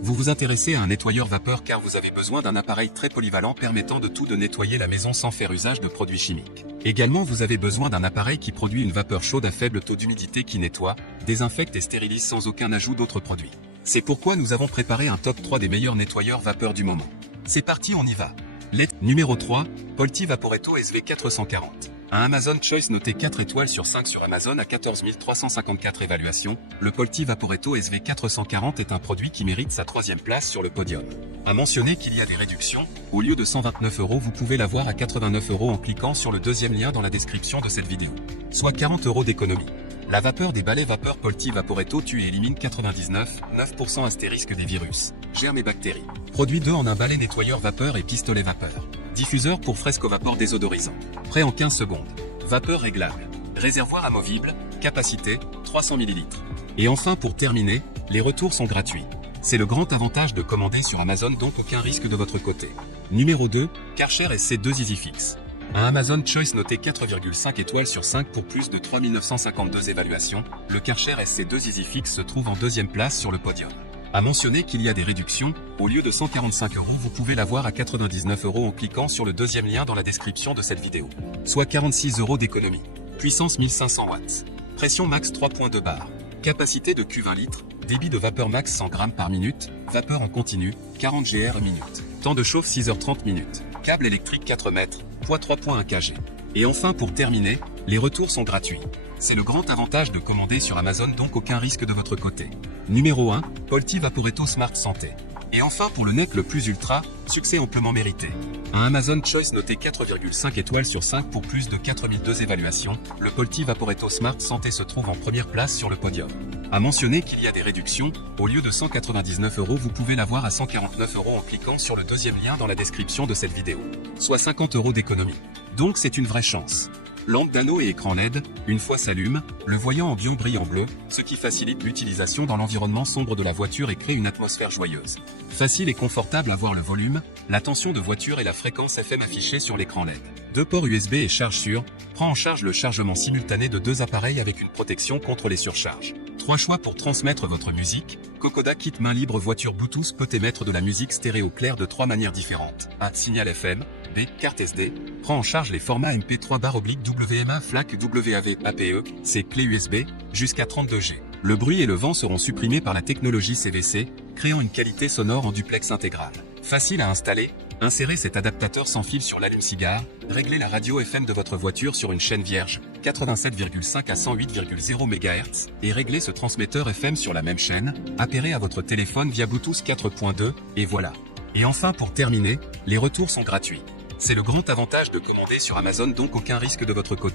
Vous vous intéressez à un nettoyeur vapeur car vous avez besoin d'un appareil très polyvalent permettant de nettoyer la maison sans faire usage de produits chimiques. Également, vous avez besoin d'un appareil qui produit une vapeur chaude à faible taux d'humidité qui nettoie, désinfecte et stérilise sans aucun ajout d'autres produits. C'est pourquoi nous avons préparé un top 3 des meilleurs nettoyeurs vapeur du moment. C'est parti, on y va. Numéro 3, Polti Vaporetto SV440. Un Amazon Choice noté 4 étoiles sur 5 sur Amazon à 14 354 évaluations, le Polti Vaporetto SV440 est un produit qui mérite sa 3e place sur le podium. À mentionner qu'il y a des réductions, au lieu de 129 €, vous pouvez l'avoir à 89 € en cliquant sur le deuxième lien dans la description de cette vidéo. Soit 40 € d'économie. La vapeur des balais vapeur Polti Vaporetto tue et élimine 99,9% astérisque des virus, germes et bactéries. Produit 2 en 1 balai nettoyeur vapeur et pistolet vapeur. Diffuseur pour fresque au vapeur désodorisant. Prêt en 15 secondes. Vapeur réglable. Réservoir amovible. Capacité 300 ml. Et enfin, pour terminer, les retours sont gratuits. C'est le grand avantage de commander sur Amazon, donc aucun risque de votre côté. Numéro 2, Karcher SC2 EasyFix. Un Amazon Choice noté 4,5 étoiles sur 5 pour plus de 3952 évaluations, le Karcher SC2 EasyFix se trouve en 2e place sur le podium. À mentionner qu'il y a des réductions, au lieu de 145 €, vous pouvez l'avoir à 99 € en cliquant sur le deuxième lien dans la description de cette vidéo. Soit 46 € d'économie. Puissance 1500 watts. Pression max 3.2 bar. Capacité de cuve 1 litre. Débit de vapeur max 100 grammes par minute. Vapeur en continu, 40 gr minute. Temps de chauffe 6h30 minutes. Câble électrique 4 mètres. Poids 3.1 kg. Et enfin, pour terminer, les retours sont gratuits. C'est le grand avantage de commander sur Amazon, donc aucun risque de votre côté. Numéro 1, Polti Vaporetto Smart Santé. Et enfin, pour le net le plus ultra, succès amplement mérité. Un Amazon Choice noté 4,5 étoiles sur 5 pour plus de 4002 évaluations, le Polti Vaporetto Smart Santé se trouve en première place sur le podium. À mentionner qu'il y a des réductions, au lieu de 199 €, vous pouvez l'avoir à 149 € en cliquant sur le deuxième lien dans la description de cette vidéo. Soit 50 € d'économie. Donc c'est une vraie chance. Lampe d'anneau et écran LED, une fois s'allume, le voyant ambiant brille en bleu, ce qui facilite l'utilisation dans l'environnement sombre de la voiture et crée une atmosphère joyeuse. Facile et confortable à voir le volume, la tension de voiture et la fréquence FM affichée sur l'écran LED. 2 ports USB et charge sur, prend en charge le chargement simultané de 2 appareils avec une protection contre les surcharges. 3 choix pour transmettre votre musique. Kokoda Kit main libre voiture Bluetooth peut émettre de la musique stéréo claire de 3 manières différentes. A. Signal FM. B. Carte SD. Prend en charge les formats MP3/WMA FLAC WAV APE. C. Clé USB. Jusqu'à 32G. Le bruit et le vent seront supprimés par la technologie CVC, créant une qualité sonore en duplex intégral. Facile à installer. Insérez cet adaptateur sans fil sur l'allume-cigare, réglez la radio FM de votre voiture sur une chaîne vierge, 87,5 à 108,0 MHz, et réglez ce transmetteur FM sur la même chaîne, appairez à votre téléphone via Bluetooth 4.2, et voilà. Et enfin, pour terminer, les retours sont gratuits. C'est le grand avantage de commander sur Amazon, donc aucun risque de votre côté.